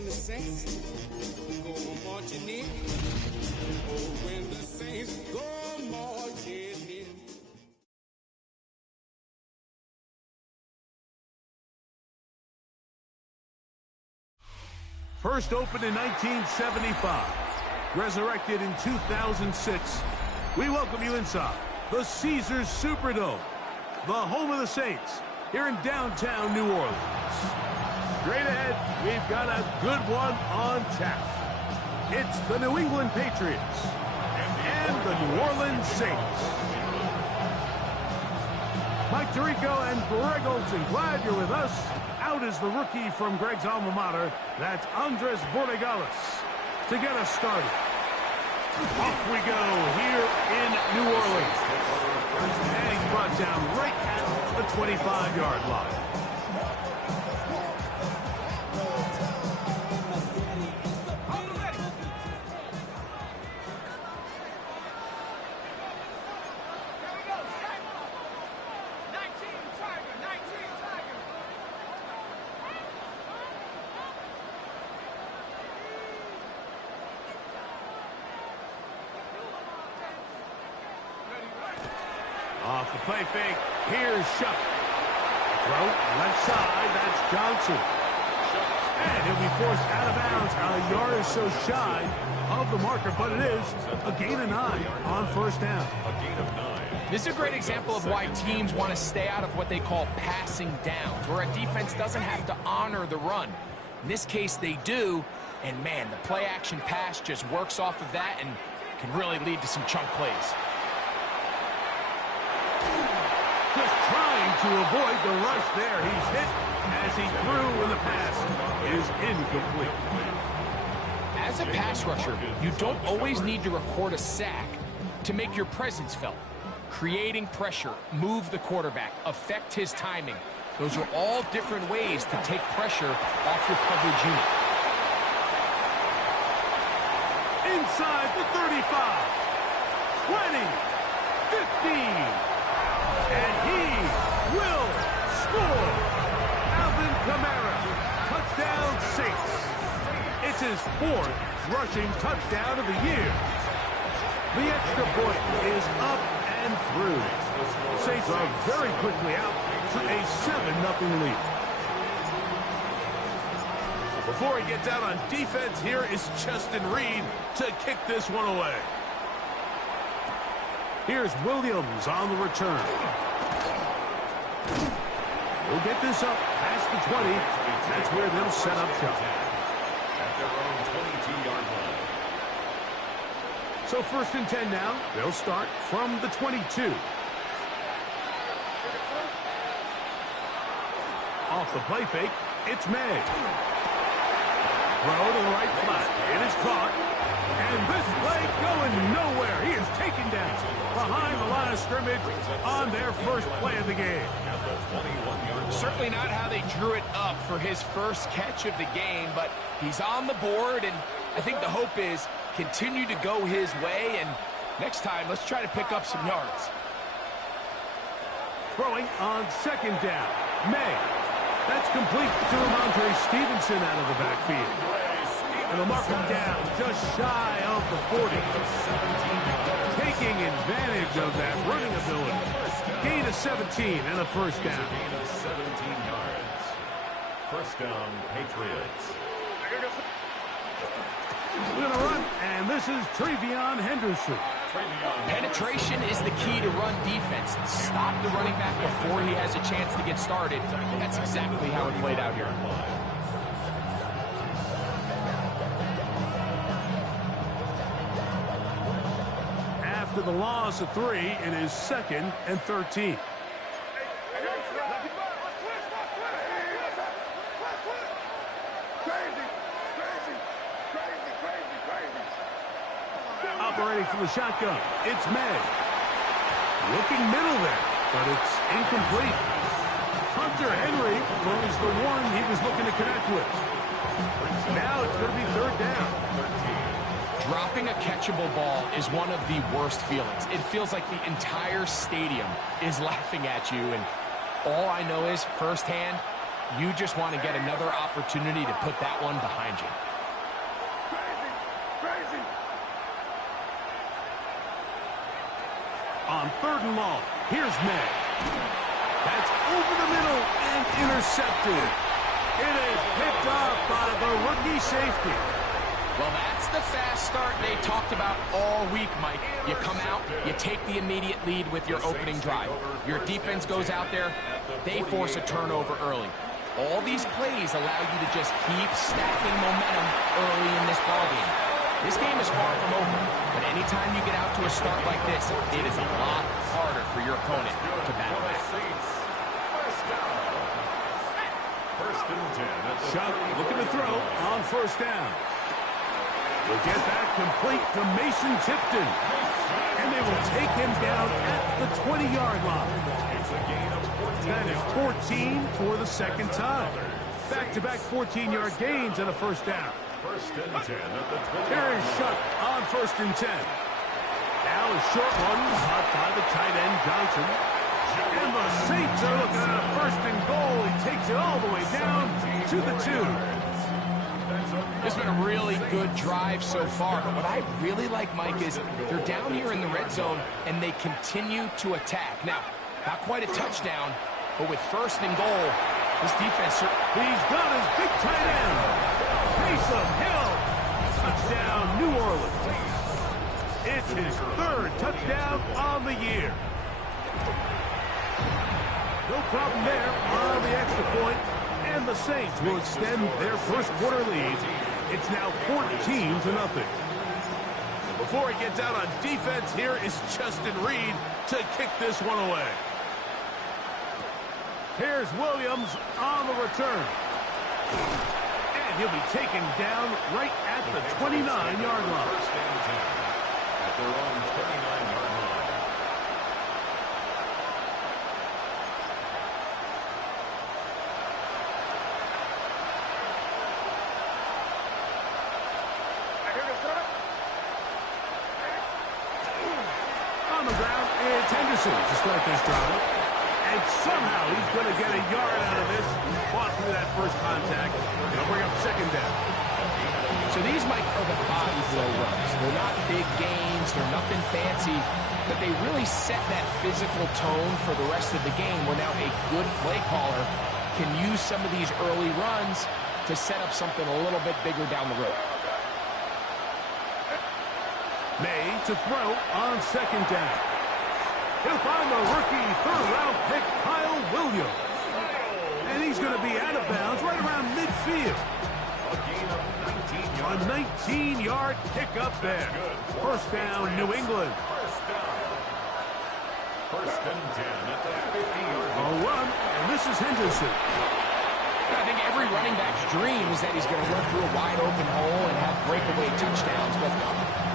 when the saints go marching in. Oh, when the saints go marching in. First opened in 1975, resurrected in 2006. We welcome you inside the Caesars Superdome, the home of the Saints, here in downtown New Orleans. Straight ahead, we've got a good one on tap. It's the New England Patriots and the New Orleans Saints. Mike Tirico and Greg Olson, glad you're with us. Out is the rookie from Greg's alma mater. That's Andres Borregales to get us started. Off we go here in New Orleans. And he's brought down right at the 25-yard line. Off the play fake, here's Shuck. Throw, left side, that's Johnson. And he'll be forced out of bounds, a yard or so shy of the marker, but it is a gain of 9 on first down. This is a great example of why teams want to stay out of what they call passing downs, where a defense doesn't have to honor the run. In this case, they do, and man, the play-action pass just works off of that and can really lead to some chunk plays. Just trying to avoid the rush there. He's hit as he threw, and the pass is incomplete. As a pass rusher, you don't always need to record a sack to make your presence felt. Creating pressure, move the quarterback, affect his timing. Those are all different ways to take pressure off your coverage unit. Inside the 35, 20, 15. And he will score. Alvin Kamara, touchdown Saints. It's his 4th rushing touchdown of the year. The extra point is up and through. The Saints are very quickly out to a 7-0 lead. Before he gets out on defense, here is Justin Reed to kick this one away. Here's Williams on the return. He'll get this up past the 20. That's where they'll set up shop. At their own 22-yard line. So 1st and 10 now. They'll start from the 22. Off the play fake, it's May. Throw to the right flat. It is caught. And this play going nowhere. He is taken down behind the line of scrimmage on their first play of the game. Certainly not how they drew it up for his first catch of the game, but he's on the board, and I think the hope is continue to go his way, and next time, let's try to pick up some yards. Throwing on 2nd down. May. That's complete to Ramondre Stevenson out of the backfield. And they'll mark him down just shy of the 40. Taking advantage of that running ability. Gain of 17 and a first down. Gain of 17 yards. First down, Patriots. We're going to run, and this is Travion Henderson. Penetration is the key to run defense. Stop the running back before he has a chance to get started. That's exactly how it played out here. After the loss of 3, it is 2nd and 13. Operating from the shotgun, it's May. Looking middle there, but it's incomplete. Hunter Henry was the one he was looking to connect with. Now it's going to be 3rd down. Dropping a catchable ball is one of the worst feelings. It feels like the entire stadium is laughing at you, and all I know is firsthand, You just want to get another opportunity to put that one behind you. On 3rd and long, here's May. That's over the middle and intercepted. It is picked off by the rookie safety. Well, that's the fast start they talked about all week, Mike. You come out, you take the immediate lead with your opening drive. Your defense goes out there, they force a turnover early. All these plays allow you to just keep stacking momentum early in this ballgame. This game is far from over, but anytime you get out to a start like this, it is a lot harder for your opponent to battle back. Chuck looking to throw on 1st down. Will get that complete to Mason Tipton. And they will take him down at the 20-yard line. That is 14 for the 2nd time. Back-to-back 14-yard gains and a 1st down. 1st and 10 at the 20. Here is Chuck on 1st and 10. Now a short one caught by the tight end Johnson. And the Saints are looking at a 1st and goal. He takes it all the way down to the 2. It's been a really good drive so far, but what I really like, Mike, is they're down here in the red zone, and they continue to attack. Now, not quite a touchdown, but with 1st and goal, this defense... He's got his big tight end. Taysom Hill. Touchdown, New Orleans. It's his 3rd touchdown on the year. No problem there on the extra point. And the Saints will extend their 1st quarter lead. It's now 14-0. Before he gets out on defense, here is Justin Reed to kick this one away. Here's Williams on the return. And he'll be taken down right at the 29-yard line. 1st and 10 at their own 29-yard line. On the ground, it's Henderson to start this drive. And somehow he's going to get a yard out of this. Fought through that 1st contact. He'll bring up 2nd down. So these, Mike, are the body blow runs. They're not big gains. They're nothing fancy. But they really set that physical tone for the rest of the game where now a good play caller can use some of these early runs to set up something a little bit bigger down the road. May to throw on 2nd down. He'll find the rookie 3rd-round pick, Kyle Williams. And he's going to be out of bounds right around midfield. A gain of 19 yards. A 19-yard pickup there. 1st down, New England. 1st down. 1st and 10 at the 50-yard A line. run, and this is Henderson. I think every running back's dream is that he's going to run through a wide-open hole and have breakaway touchdowns, but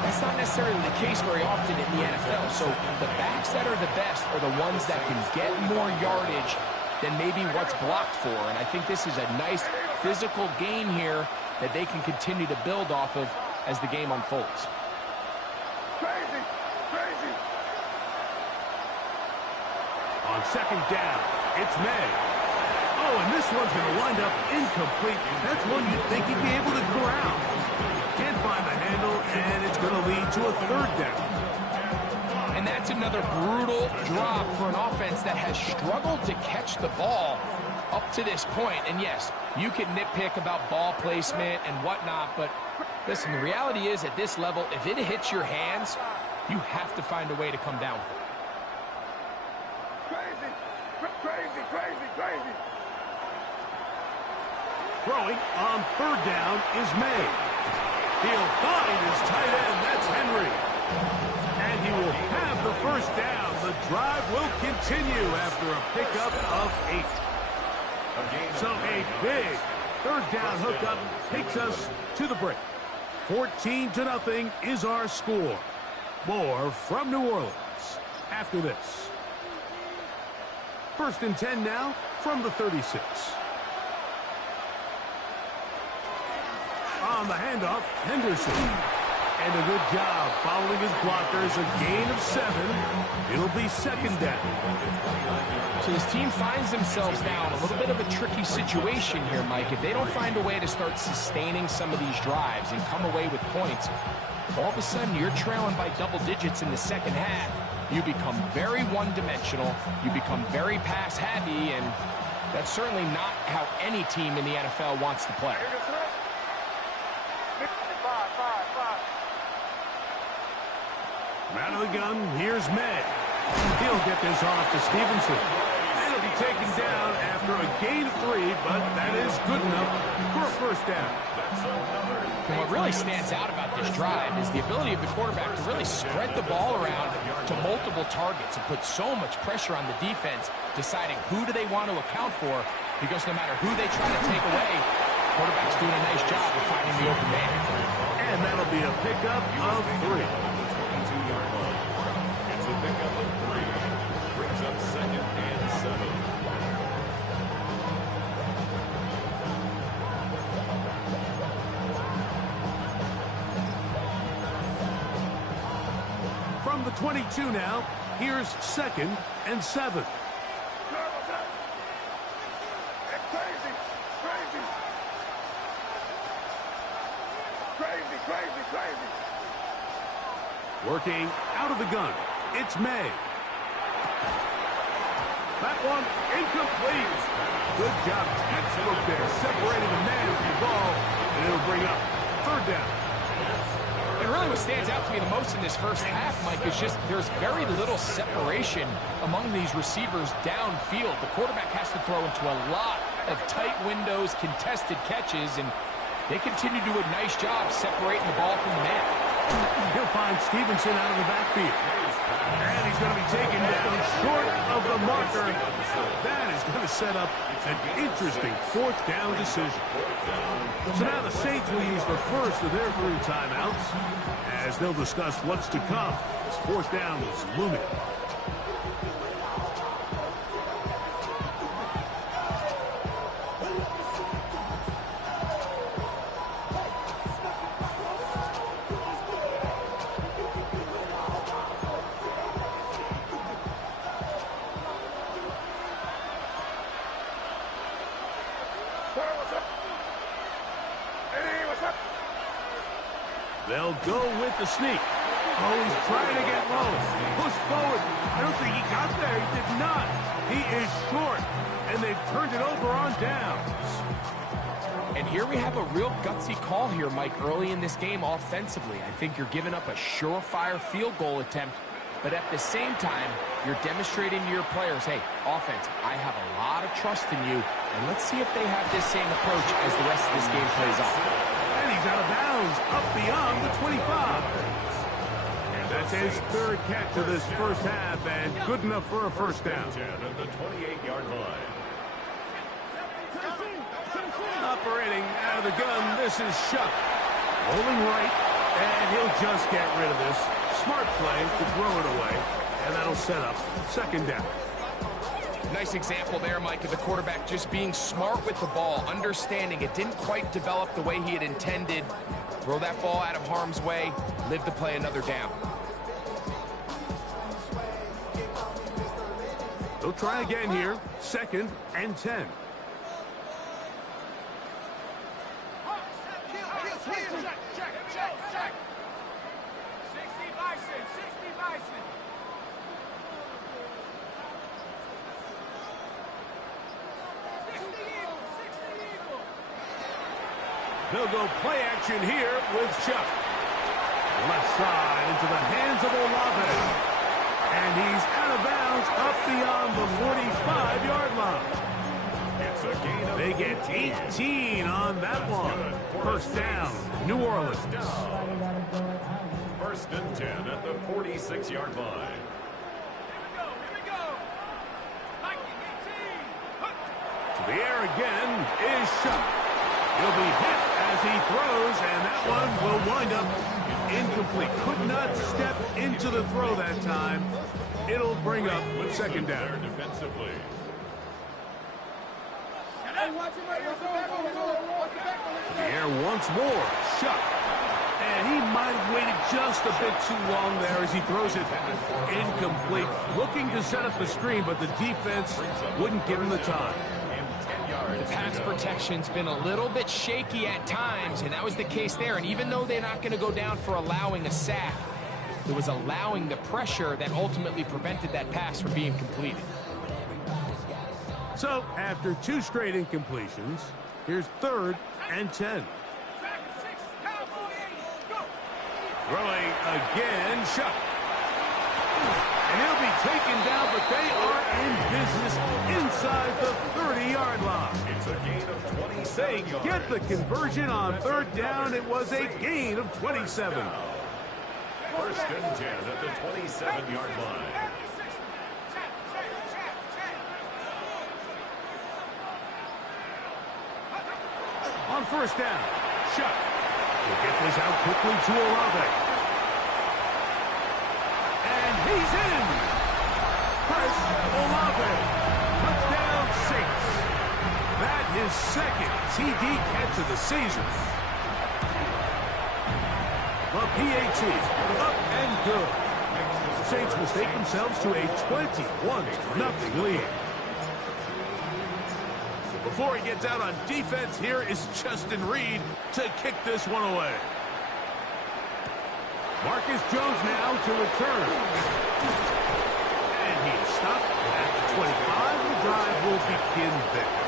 that's not necessarily the case very often in the NFL. So the backs that are the best are the ones that can get more yardage than maybe what's blocked for. And I think this is a nice physical gain here that they can continue to build off of as the game unfolds. Crazy, crazy. On 2nd down, it's May. Oh, and this one's going to wind up incomplete. That's one you'd think he'd be able to corral. Can't find the handle, and it's going to lead to a 3rd down. And that's another brutal drop for an offense that has struggled to catch the ball up to this point. And yes, you can nitpick about ball placement and whatnot, but listen, the reality is at this level, if it hits your hands, you have to find a way to come down with it. Crazy, crazy, crazy, crazy. Throwing on 3rd down is May. He'll find his tight end. That's Henry. And he will have the 1st down. The drive will continue after a pickup of 8. So a big 3rd down hookup takes us to the break. 14-0 is our score. More from New Orleans after this. 1st and 10 now from the 36. On the handoff, Henderson. And a good job following his blockers. A gain of 7. It'll be second down. So this team finds themselves now in a little bit of a tricky situation here, Mike. If they don't find a way to start sustaining some of these drives and come away with points, all of a sudden you're trailing by double digits in the second half. You become very one-dimensional. You become very pass-heavy, and that's certainly not how any team in the NFL wants to play. Out of the gun, here's May. He'll get this off to Stevenson. And he'll be taken down after a gain of 3, but that is good enough for a first down. And what really stands out about this drive is the ability of the quarterback to really spread the ball around to multiple targets and put so much pressure on the defense, deciding who do they want to account for, because no matter who they try to take away, quarterback's doing a nice job of finding the open man. And that'll be a pickup of 3. It's a pickup of 3. Brings up second and 7. From the 22 now, here's second and 7. Crazy. Working out of the gun, it's May. That one incomplete. Good job, textbook there, separating the man from the ball, and it'll bring up third down. And really what stands out to me the most in this first half, Mike, is just there's very little separation among these receivers downfield. The quarterback has to throw into a lot of tight windows, contested catches, and they continue to do a nice job separating the ball from the man. He'll find Stevenson out of the backfield. And he's going to be taken down short of the marker. That is going to set up an interesting fourth down decision. So now the Saints will use the first of their 3 timeouts as they'll discuss what's to come. This fourth down is looming. They'll go with the sneak. Oh, he's trying to get low. Push forward. I don't think he got there. He did not. He is short. And they've turned it over on downs. And here we have a real gutsy call here, Mike, early in this game offensively. I think you're giving up a surefire field goal attempt, but at the same time, you're demonstrating to your players, hey, offense, I have a lot of trust in you, and let's see if they have this same approach as the rest of this game plays out. And he's out of bounds, up beyond the 25. And that's his third catch of this first half, and good enough for a first down. 10 at the 28-yard line. Operating out of the gun, this is Shuck. Rolling right, and he'll just get rid of this. Smart play to throw it away, and that'll set up second down. Nice example there, Mike, of the quarterback just being smart with the ball, understanding it didn't quite develop the way he had intended. Throw that ball out of harm's way, live to play another down. They'll try again here, second and 10. They'll go play action here with Chuck. Left side into the hands of Olave. And he's out of bounds up beyond the 45-yard line. It's a gain of They get 18 on that one. First down, New Orleans. First and 10 at the 46-yard line. To the air again is Chuck. He'll be hit as he throws, and that one will wind up incomplete. Could not step into the throw that time. It'll bring up second down. Defensively. The air once more. Shuck. And he might have waited just a bit too long there as he throws it incomplete. Looking to set up the screen, but the defense wouldn't give him the time. The pass protection's been a little bit shaky at times, and that was the case there. And even though they're not going to go down for allowing a sack, it was allowing the pressure that ultimately prevented that pass from being completed. So, after 2 straight incompletions, here's 3rd and 10. Throwing again, shot. And he'll be taken down, but they are in business inside the 30-yard line. It's a gain of 27 They yards. get the conversion on 3rd down. It was a gain of 27. 1st and 10 at the 27-yard line. On 1st down, shot. He'll get this out quickly to Olave. And he's in. Chris Olave. Touchdown Saints. That his 2nd TD catch of the season. The PAT up and good. The Saints will take themselves to a 21-0 lead. Before he gets out on defense, here is Justin Reed to kick this one away. Marcus Jones now to return. And he is stopped at the 25. The drive will begin there.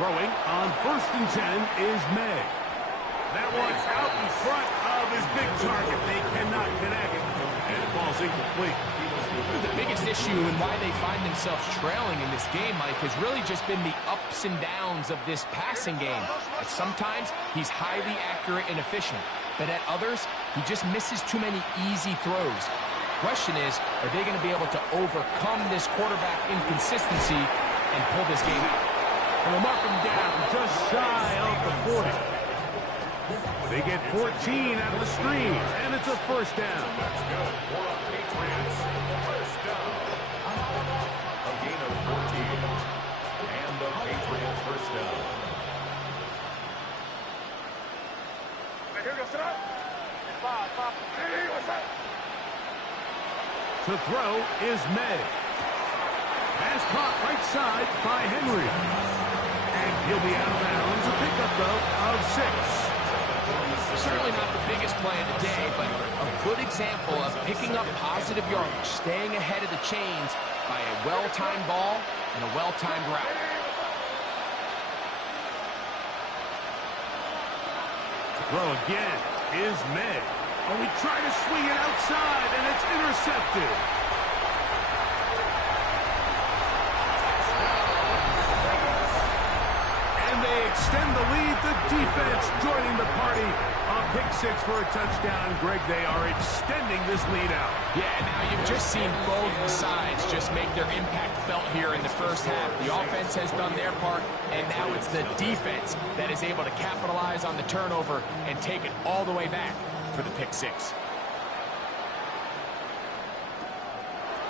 Throwing on 1st and 10 is May. That one's out in front of his big target. They cannot connect. And it falls incomplete. The biggest issue and why they find themselves trailing in this game, Mike, has really just been the ups and downs of this passing game. At sometimes, he's highly accurate and efficient. But at others, he just misses too many easy throws. Question is, are they going to be able to overcome this quarterback inconsistency and pull this game out? And we'll mark him down just shy of the 40. They get 14 out of the screen, and it's a 1st down. That's good for a Patriots 1st down. A gain of 14. And the Patriots 1st down. To throw is May. Pass caught right side by Henry. And he'll be out of bounds. A pickup, though, of 6. Certainly not the biggest play of the day, but a good example of picking up positive yardage, staying ahead of the chains by a well-timed ball and a well-timed route. To throw again is May. Oh, he tried to swing it outside, and it's intercepted. And they extend the lead. The defense joining the party. A pick 6 for a touchdown. Greg, they are extending this lead out. Yeah, now you've just seen both sides just make their impact felt here in the 1st half. The offense has done their part, and now it's the defense that is able to capitalize on the turnover and take it all the way back for the pick 6.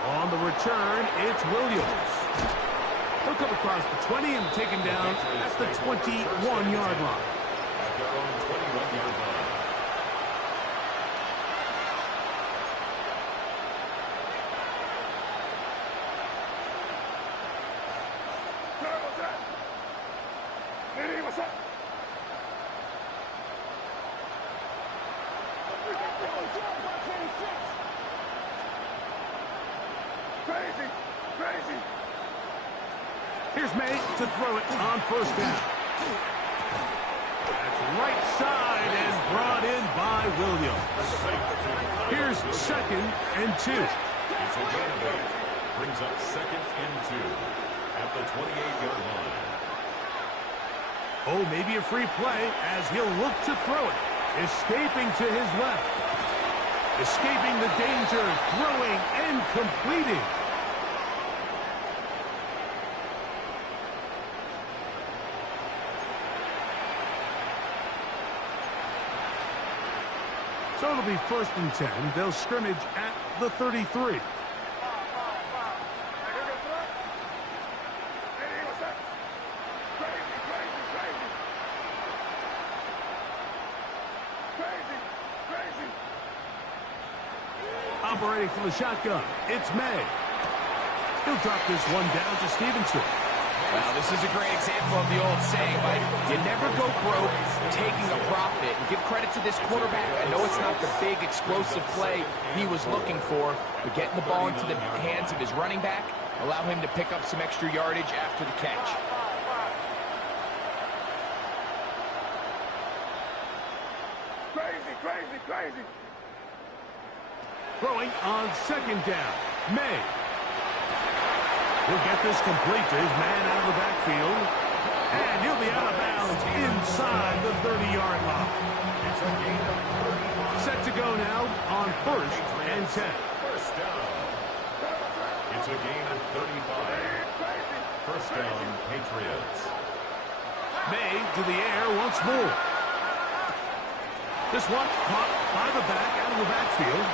On the return, it's Williams. He'll come across the 20 and taken down at the 21-yard line. At their own 21-yard line. Here's May to throw it on 1st down. That's right side and brought in by Williams. Here's 2nd and 2. It's a gain of 8. Brings up 2nd and 2 at the 28-yard line. Oh, maybe a free play as he'll look to throw it. Escaping to his left. Escaping the danger, throwing and completing. It'll be 1st and 10. They'll scrimmage at the 33. Operating from the shotgun, it's May. He'll drop this one down to Stevenson. Well, this is a great example of the old saying, Mike. You never go broke taking a profit. And give credit to this quarterback. I know it's not the big, explosive play he was looking for, but getting the ball into the hands of his running back, allow him to pick up some extra yardage after the catch. Crazy. Throwing on 2nd down. May. He'll get this complete to his man out of the backfield. And he'll be out of bounds inside the 30-yard line. It's a gain of 35. Set to go now on 1st and 10. First down. It's a gain of 35. First down, Patriots. May to the air once more. This one caught by the back out of the backfield.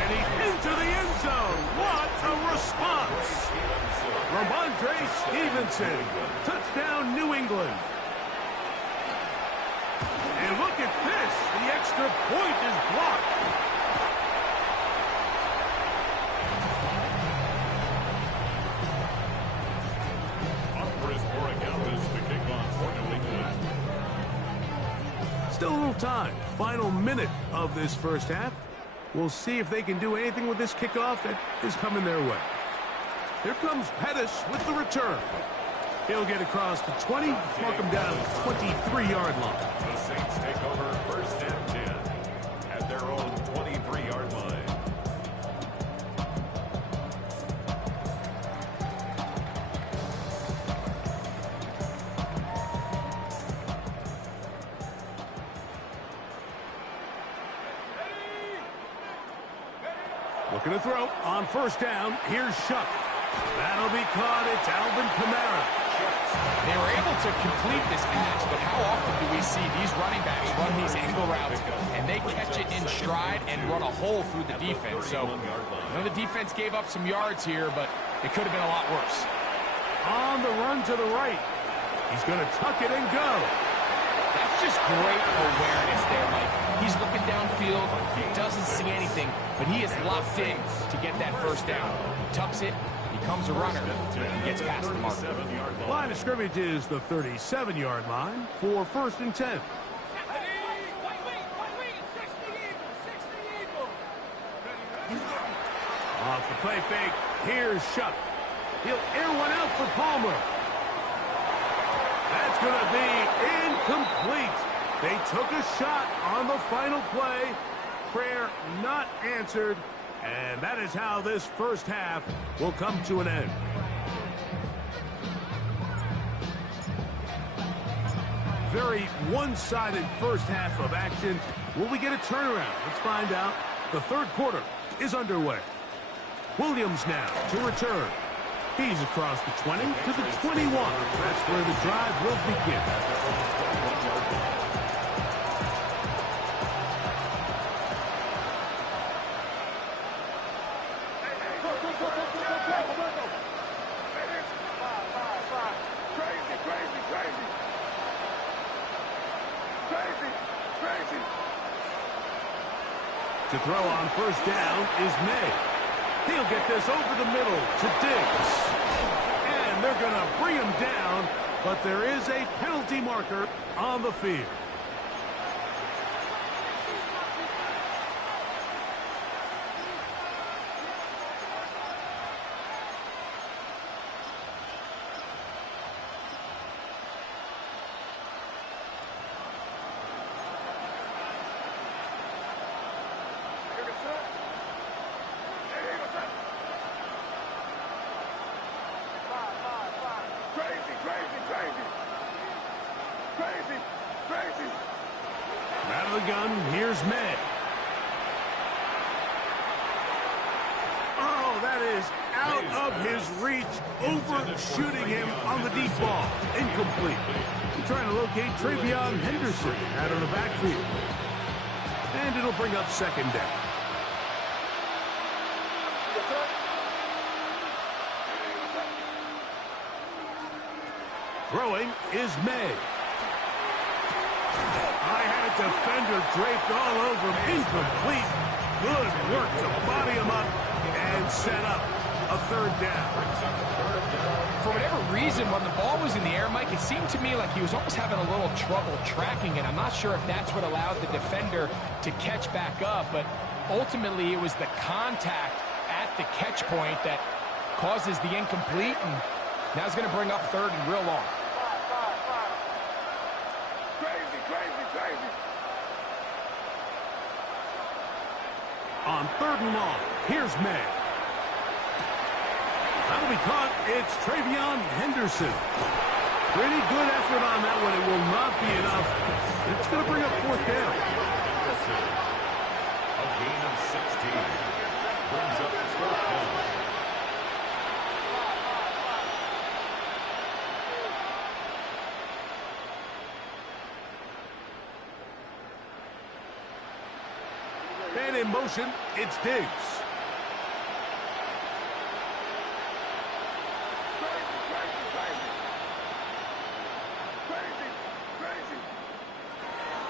And he's into the end zone. What a response. Ramondre Stevenson. Touchdown, New England. And look at this. The extra point is blocked. Humphreys for Augustus to kick off for New England. Still a little time. Final minute of this first half. We'll see if they can do anything with this kickoff that is coming their way. Here comes Pettis with the return. He'll get across the 20, mark him down at the 23-yard line. The Saints take over 1st and 10 at their own 23-yard line. Looking to throw on 1st down. Here's Shuck. That'll be caught. It's Alvin Kamara. They were able to complete this pass, but how often do we see these running backs run these angle routes and they catch it in stride and run a hole through the defense? So, I know the defense gave up some yards here, but it could have been a lot worse. On the run to the right. He's going to tuck it and go. That's just great awareness there, Mike. He's looking downfield. He doesn't see anything, but he is locked in to get that 1st down. He tucks it, becomes a runner, and gets past the mark. Line of scrimmage is the 37-yard line for 1st and 10. Off the play fake, here's Shuck. He'll air one out for Palmer. That's going to be incomplete. They took a shot on the final play. Prayer not answered. And that is how this first half will come to an end. Very one-sided first half of action. Will we get a turnaround? Let's find out. The 3rd quarter is underway. Williams now to return. He's across the 20 to the 21. That's where the drive will begin. To throw on 1st down is May. He'll get this over the middle to Diggs. And they're going to bring him down, but there is a penalty marker on the field. Out of the gun, here's May. Oh, that is out of his reach, overshooting him on the deep ball. Incomplete. He's trying to locate Travion Henderson out of the backfield. And it'll bring up second down. Throwing is May. I had a defender draped all over him. Incomplete. Good work to body him up and set up a third down. For whatever reason, when the ball was in the air, Mike, it seemed to me like he was almost having a little trouble tracking it. I'm not sure if that's what allowed the defender to catch back up, but ultimately it was the contact at the catch point that causes the incomplete, and now it's going to bring up third and real long. On third and long, here's May. That'll be caught. It's Travion Henderson. Pretty good effort on that one. It will not be enough. It's going to bring up fourth down. A gain of 16. Brings up fourth down. And in motion, it's Diggs.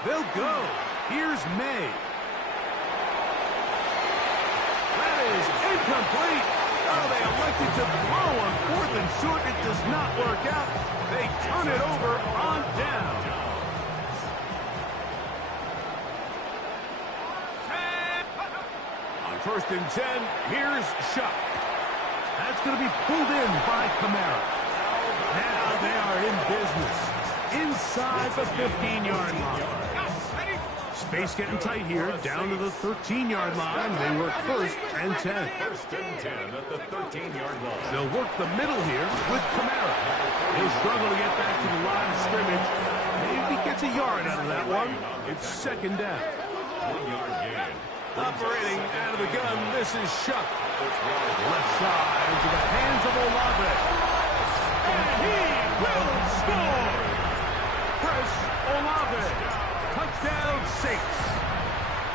They'll go. Here's May. That is incomplete. Oh, they elected to throw on fourth and short. It does not work out. They turn it over on down. On first and 10, here's Shuck. That's going to be pulled in by Kamara. Now they are in business. Inside the 15-yard line. Space getting tight here, down to the 13-yard line. They work first and 10. First and 10 at the 13-yard line. They'll work the middle here with Kamara. He'll struggle to get back to the line of scrimmage. Maybe gets a yard out of that one. It's second down. 1 yard gain. Operating out of the gun, this is Shuck. Left side into the hands of Olave. And he will score! Chris Olave. Touchdown, Saints.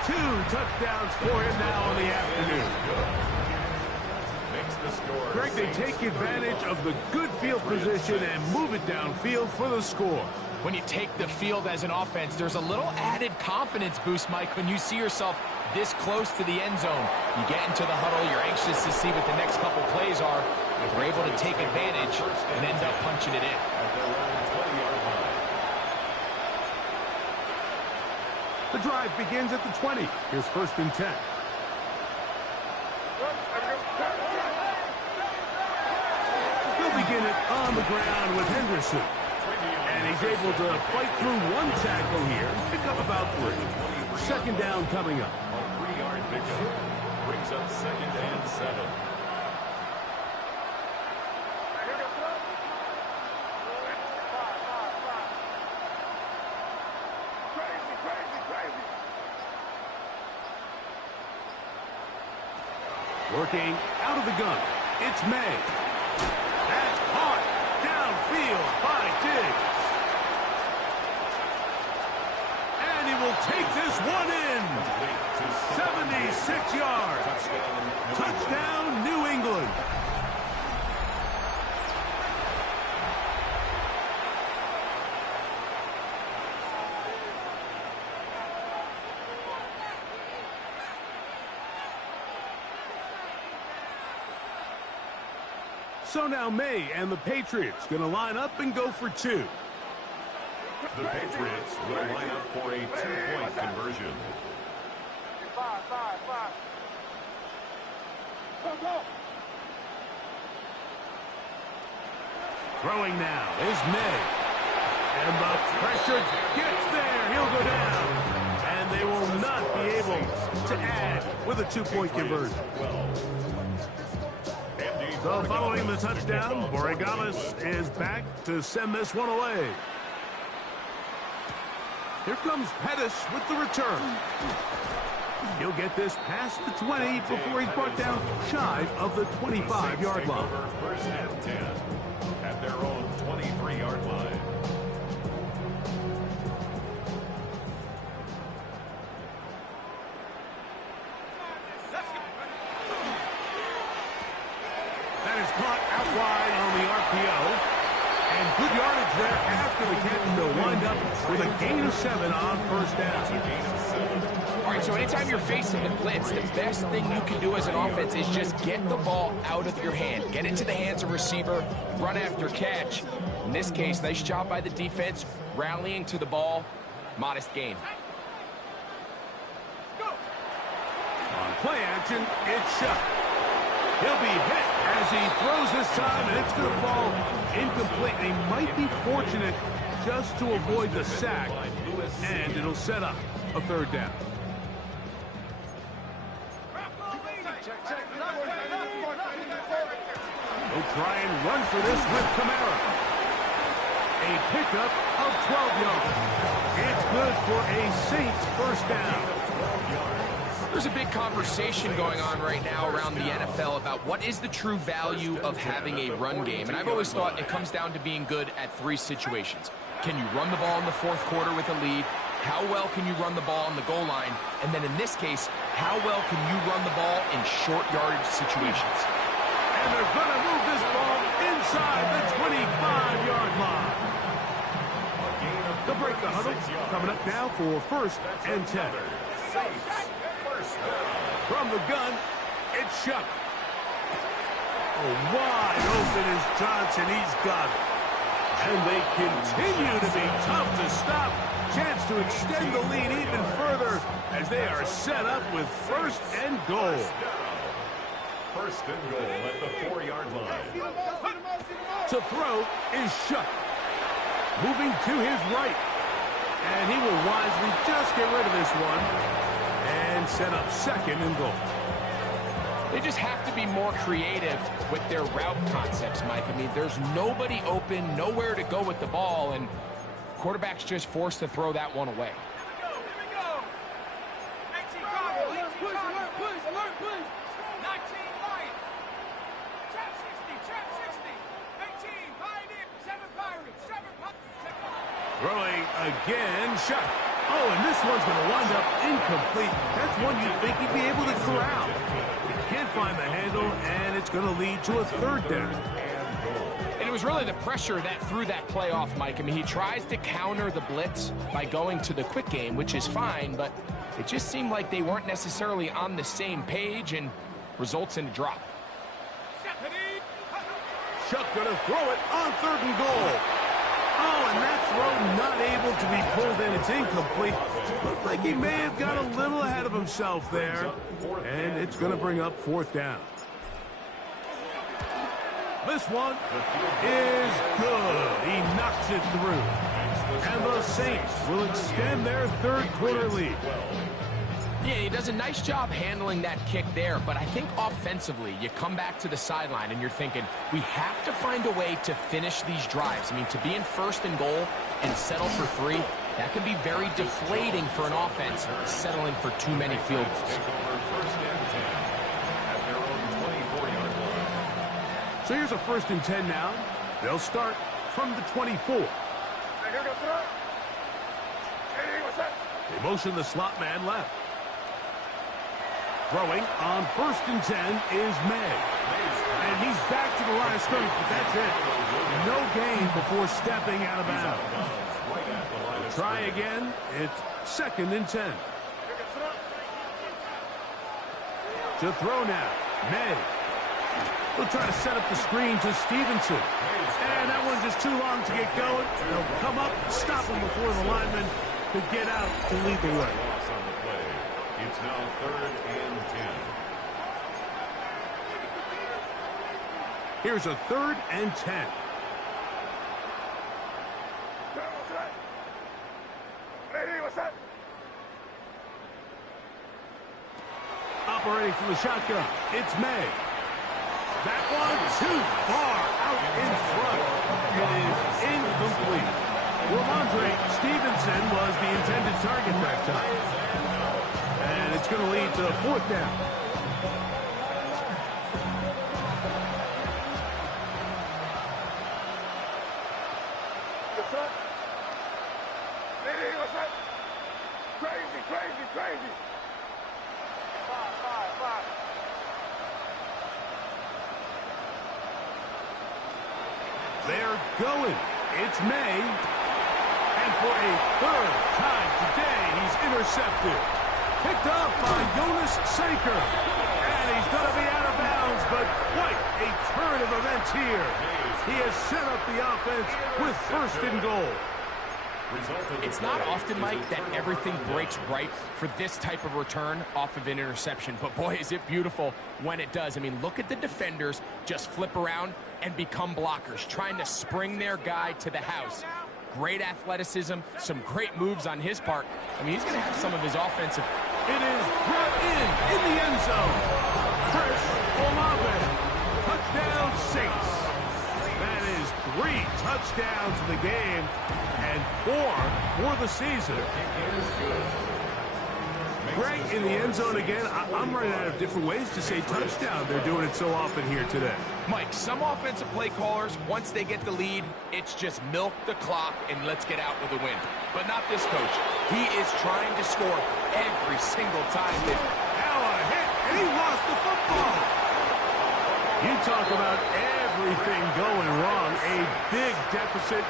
2 touchdowns for him now on the afternoon. Makes the score. Greg, they take advantage of the good field position and move it downfield for the score. When you take the field as an offense, there's a little added confidence boost, Mike, when you see yourself this close to the end zone. You get into the huddle, you're anxious to see what the next couple plays are. They're able to take advantage and end up punching it in. At their own 20-yard line. The drive begins at the 20. Here's first and 10. They'll begin it on the ground with Henderson. And he's able to fight through one tackle here, pick up about 3. Second down coming up. A 3-yard pickup. Brings up second and 7. Working out of the gun, it's May. That's caught downfield by Diggs. And he will take this one in. 76 yards. Touchdown, New England. So now May and the Patriots going to line up and go for 2. The Patriots will line up for a 2-point conversion. Throwing now is May. And the pressure gets there. He'll go down. And they will not be able to add with a 2-point conversion. So following the touchdown, Borregales is back to send this one away. Here comes Pettis with the return. He'll get this past the 20 before he's brought down shy of the 25-yard line. First and 10 at their own 23-yard line. out wide on the RPO. And good yardage there after the catch. They'll wind up with a gain of 7 on first down. All right, so anytime you're facing the blitz, the best thing you can do as an offense is just get the ball out of your hand. Get into the hands of receiver, run after catch. In this case, nice job by the defense, rallying to the ball. Modest gain. On play action, it's shut. He'll be hit as he throws this time, and it's going to fall incomplete. He might be fortunate just to avoid the sack, and it'll set up a third down. They'll try and run for this with Kamara. A pickup of 12 yards. It's good for a Saints first down. There's a big conversation going on right now around the NFL about what is the true value of having a run game. And I've always thought it comes down to being good at 3 situations. Can you run the ball in the 4th quarter with a lead? How well can you run the ball on the goal line? And then in this case, how well can you run the ball in short yardage situations? And they're going to move this ball inside the 25-yard line. They'll break the huddle. Coming up now for first and 10. From the gun, it's Shuck. Oh, wide open is Johnson. He's got it. And they continue to be tough to stop. Chance to extend the lead even further as they are set up with first and goal. First and goal at the 4-yard line. To throw is Shuck. Moving to his right. And he will wisely just get rid of this one and set up second and goal. They just have to be more creative with their route concepts, Mike. I mean, there's nobody open, nowhere to go with the ball, and quarterback's just forced to throw that one away. Throwing again, shot. Oh, and this one's going to wind up incomplete. That's one you'd think he'd be able to corral. He can't find the handle, and it's going to lead to a third down. And it was really the pressure that threw that play off, Mike. I mean, he tries to counter the blitz by going to the quick game, which is fine, but it just seemed like they weren't necessarily on the same page and results in a drop. Shuck going to throw it on third and goal. Oh, and that throw not able to be pulled in. It's incomplete. Looked like he may have got a little ahead of himself there. And it's going to bring up fourth down. This one is good. He knocks it through. And the Saints will extend their third quarter lead. Yeah, he does a nice job handling that kick there, but I think offensively, you come back to the sideline and you're thinking, we have to find a way to finish these drives. I mean, to be in first and goal and settle for 3, that can be very deflating for an offense settling for too many field goals. So here's a first and 10 now. They'll start from the 24. They motion the slot man left. Throwing on first and 10 is May. And he's back to the line of scrimmage, but that's it. No gain before stepping out of bounds. Try again. It's second and 10. To throw now, May. He'll try to set up the screen to Stevenson. And that one's just too long to get going. They'll come up, stop him before the lineman could get out to lead the way. It's now third and 10. Here's a third and 10. Operating from the shotgun, it's May. That one too far out in front. It is incomplete. Ramondre Stevenson was the intended target that time. And it's going to lead to a fourth down. Crazy. Five. They're going. It's May. And for a third time today, he's intercepted. Picked up by Jonas Saker. And he's going to be out of bounds, but quite a turn of events here. He has set up the offense with first and goal. It's not often, Mike, that everything breaks right for this type of return off of an interception. But, boy, is it beautiful when it does. I mean, look at the defenders just flip around and become blockers, trying to spring their guy to the house. Great athleticism, some great moves on his part. I mean, he's going to have some of his offensive. It is brought in the end zone. Chris Olave. Touchdown, Saints. That is 3 touchdowns in the game and 4 for the season. Greg in the end zone again. I'm running out of different ways to say touchdown. They're doing it so often here today. Mike, some offensive play callers, once they get the lead, it's just milk the clock and let's get out with a win. But not this coach. He is trying to score every single time. Now a hit, and he lost the football. You talk about everything going wrong. A big deficit.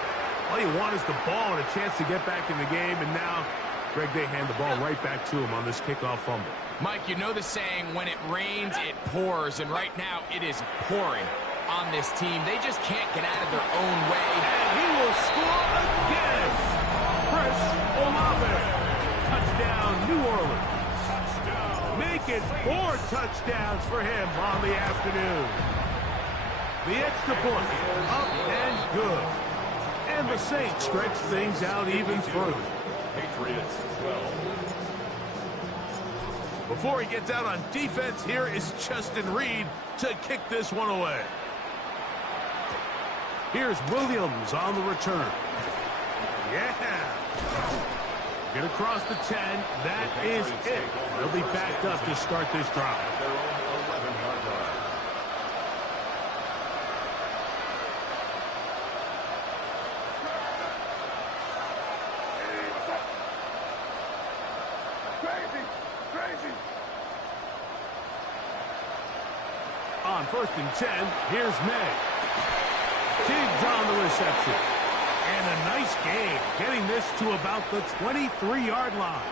All you want is the ball and a chance to get back in the game, and now Greg, they hand the ball right back to him on this kickoff fumble. Mike, you know the saying, when it rains, it pours, and right now it is pouring on this team. They just can't get out of their own way. And he will score again. Chris Olave. Touchdown, New Orleans. Make it 4 touchdowns for him on the afternoon. The extra point, up and good. And the Saints stretch things out even further. Patriots 12. Before he gets out on defense, here is Justin Reed to kick this one away. Here's Williams on the return. Yeah. Get across the 10. That is it. They'll be backed up to start this drive. Their own 11-yard line. On 1st and 10, here's May. Diggs on the reception. And a nice game, getting this to about the 23-yard line.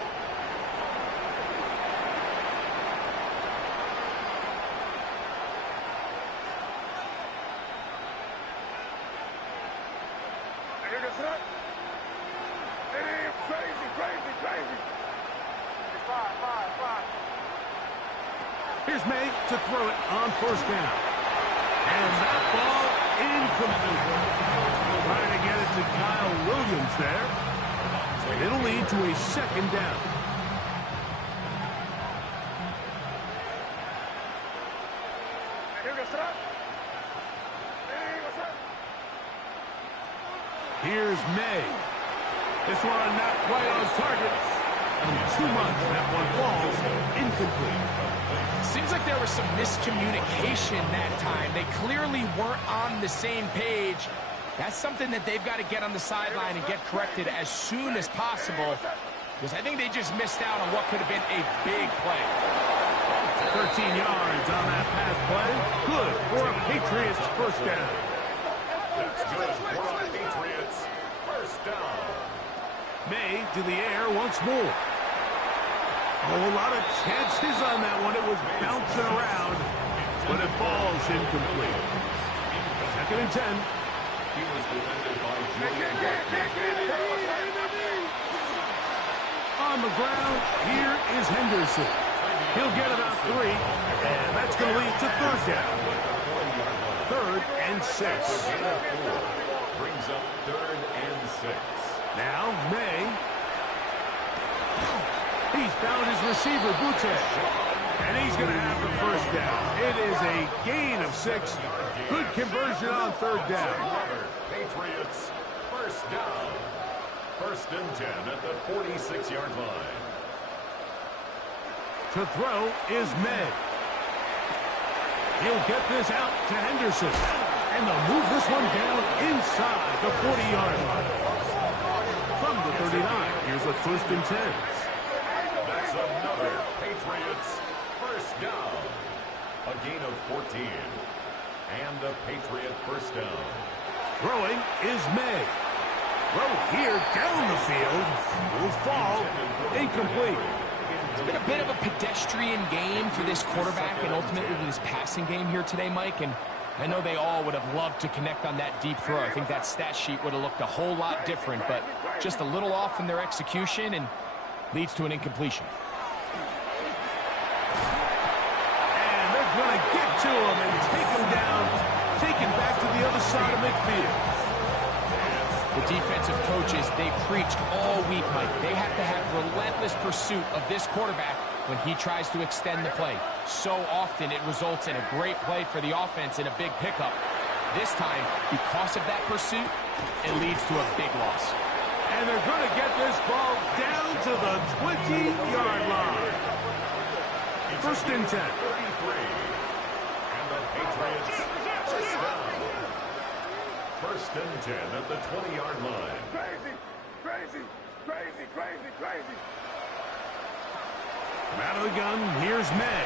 Here's May to throw it on 1st down. And that ball incomplete. Trying to get it to Kyle Williams there. And it'll lead to a 2nd down. Here's May. This one not quite on target. And too much. That one falls incomplete. Seems like there was some miscommunication that time. They clearly weren't on the same page. That's something that they've got to get on the sideline and get corrected as soon as possible, because I think they just missed out on what could have been a big play. 13 yards on that pass play. Good for a Patriots 1st down. That's good for the Patriots. 1st down. May to the air once more. Oh, a lot of chances on that one. It was bouncing around, but it falls incomplete. 2nd and 10. He was defended by Julian. On the ground, here is Henderson. He'll get about 3, and that's going to lead to 3rd down. 3rd and 6. Brings up 3rd and 6. Now, May. He's found his receiver, Butte. And he's going to have the 1st down. It is a gain of 6. Good conversion on 3rd down. Patriots 1st down. 1st and 10 at the 46-yard line. To throw is May. He'll get this out to Henderson. And they'll move this one down inside the 40-yard line. From the 39, here's a 1st and 10. That's another Patriots 1st down. A gain of 14. And a Patriot 1st down. Throwing is May. Throw here down the field. Will fall. Incomplete. It's been a bit of a pedestrian game for this quarterback and ultimately this passing game here today, Mike. And I know they all would have loved to connect on that deep throw. I think that stat sheet would have looked a whole lot different, but just a little off in their execution and leads to an incompletion. And they're going to get to him and take him down, take him back to the other side of midfield. The defensive coaches, they preached all week, Mike. They have to have relentless pursuit of this quarterback when he tries to extend the play. So often it results in a great play for the offense and a big pickup. This time, because of that pursuit, it leads to a big loss. And they're going to get this ball down to the 20-yard line. First and 10. 33. And the Patriots first down. First and 10 at the 20-yard line. Crazy, crazy, crazy, crazy, crazy. Out of the gun, here's May.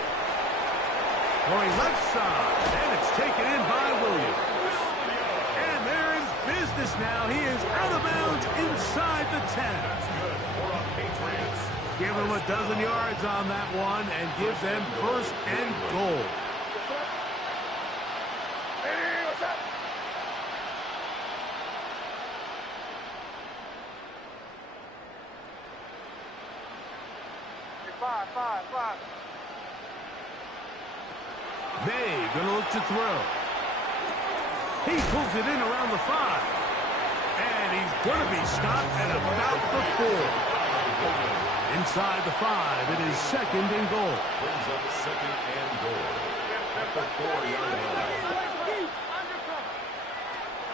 Going left side, and it's taken in by Williams. And they're in business now. He is out of bounds inside the 10. That's good for the Patriots. Give them a dozen yards on that one and give them first and goal. Hey, what's up? Five. May going to look to throw. He pulls it in around the 5. And he's going to be stopped at about the 4. Inside the 5, it is second and goal. Brings up second and goal at the 4-yard line.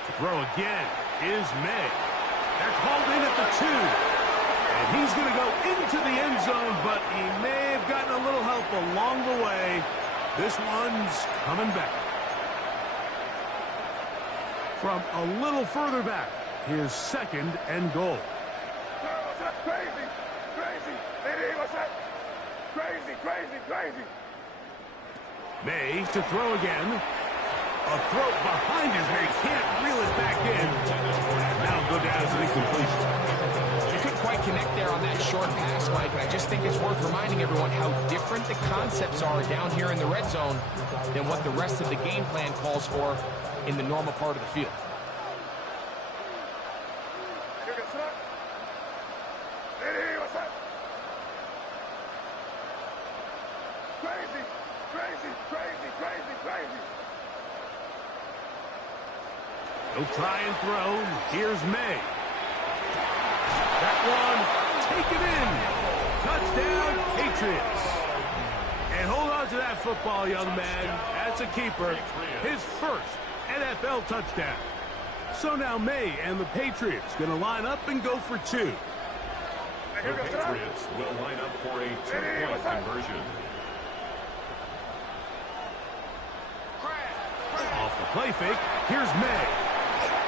To throw again is May. They're called in at the 2. And he's going to go into the end zone, but he may have gotten a little help along the way. This one's coming back. From a little further back, here's second and goal. What's up? Crazy, crazy. Hey, what's up? Crazy, crazy, crazy. May to throw again. A throw behind his man. Can't reel it back in. Now go down as an incompletion. Quite connect there on that short pass, Mike, and I just think it's worth reminding everyone how different the concepts are down here in the red zone than what the rest of the game plan calls for in the normal part of the field. Hey, what's up? Crazy, crazy, crazy, crazy, crazy. He'll try and throw. Here's May. That one taken in. Touchdown, Patriots. And hold on to that football, young man. That's a keeper. His first NFL touchdown. So now May and the Patriots going to line up and go for 2. The Patriots will line up for a 2-point conversion. Off the play fake, here's May.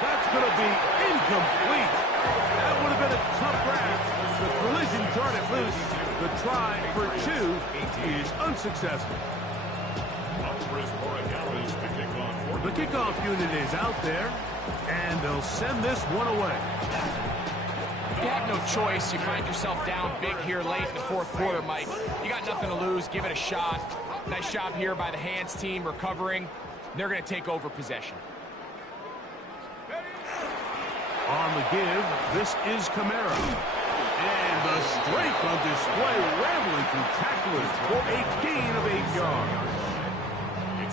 That's going to be incomplete. That would have been a tough grab. The collision turned it loose. The try for 2 is unsuccessful. The kickoff unit is out there, and they'll send this one away. You have no choice. You find yourself down big here late in the fourth quarter, Mike. You got nothing to lose. Give it a shot. Nice job here by the hands team recovering. They're going to take over possession. On the give, this is Camara. And the strength on display, rambling through tacklers for a gain of 8 yards.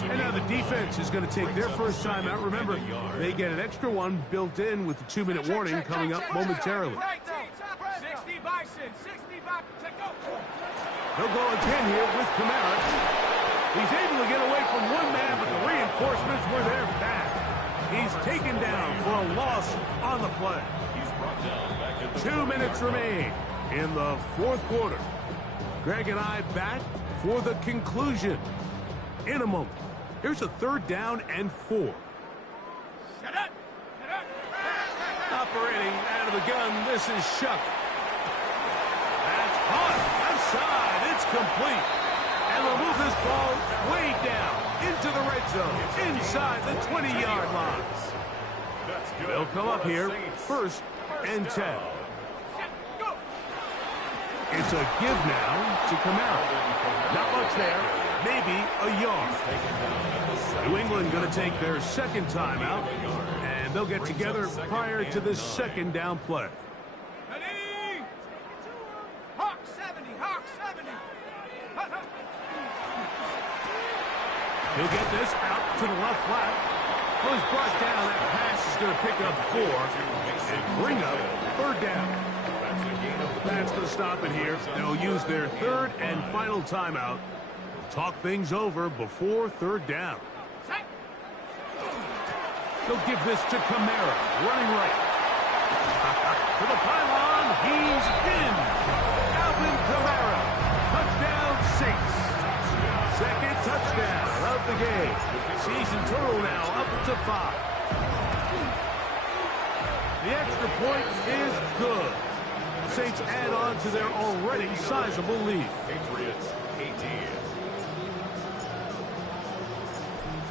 And now the defense is going to take their first time out. Remember, they get an extra one built in with the 2-minute warning coming up momentarily. 60 Bison, 60 Bison, go. He'll go again here with Camara. He's able to get away from one man, but the reinforcements were there fast. He's taken down for a loss on the play. 2 minutes remain in the fourth quarter. Greg and I back for the conclusion in a moment. Here's a 3rd down and 4. Operating out of the gun, this is Shuck. That's hot. Outside, it's complete. And they'll move this ball way down into the red zone, inside the 20-yard line. They'll come up here, first and 10. It's a give now to Kamara. Not much there, maybe a yard. New England going to take their second timeout, and they'll get together prior to this second down play. Hawk 70, Hawk 70. He'll get this out to the left flat. Was brought down. That pass is going to pick up 4 and bring up third down. That's going to stop it here. They'll use their third and final timeout. Talk things over before third down. They'll give this to Kamara, running right. To the pylon, he's in. Alvin Kamara, touchdown Saints. Second touchdown of the game. Season total now up to 5. The extra point is good. Saints add on to their already sizable lead. Patriots 18.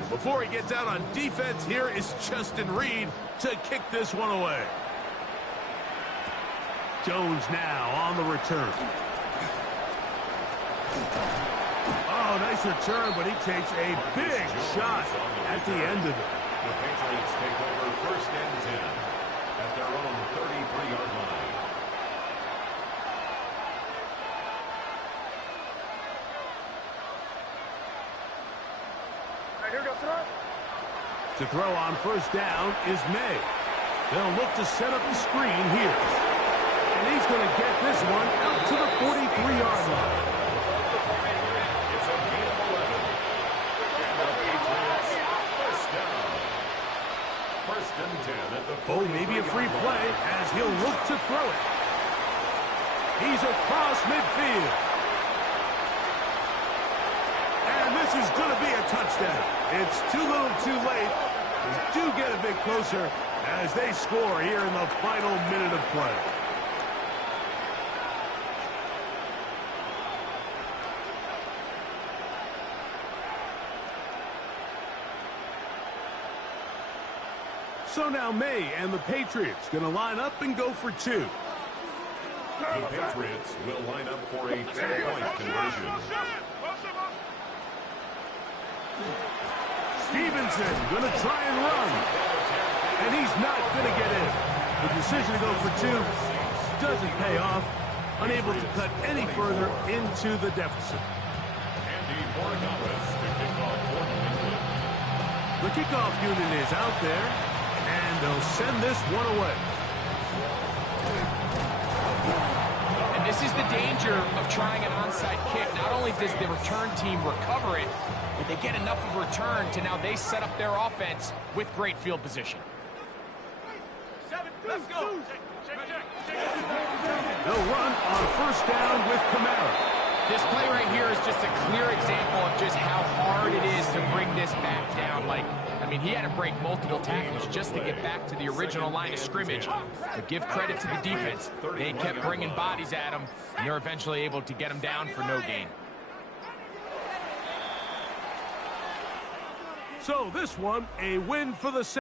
Before he gets out on defense, here is Justin Reed to kick this one away. Jones now on the return. Oh, nice return, but he takes a big shot at the end of it. The Patriots take over first and 10 at their own 33-yard line. To throw on first down is May. They'll look to set up the screen here. And he's going to get this one out to the 43-yard line. It's a gain of 11. And the Patriots first down. First and 10 at the 43-yard line. Oh, maybe a free play as he'll look to throw it. He's across midfield. And this is going to be a touchdown. It's too little too late. They do get a bit closer as they score here in the final minute of play. So now May and the Patriots going to line up and go for 2. The Patriots will line up for a 2-point conversion. Stevenson going to try and run. And he's not going to get in. The decision to go for 2 doesn't pay off. Unable to cut any further into the deficit. Andy Borregales to kick off for New England. The kickoff unit is out there, and they'll send this one away. And this is the danger of trying an onside kick. Not only does the return team recover it, but they get enough of a return to now they set up their offense with great field position. 7, let's go. They'll run on first down with Kamara. This play right here is just a clear example of just how hard it is to bring this back down. Like, I mean, he had to break multiple tackles just to get back to the original line of scrimmage. But give credit to the defense. They kept bringing bodies at him, and they're eventually able to get him down for no gain. So this one, a win for the Saints.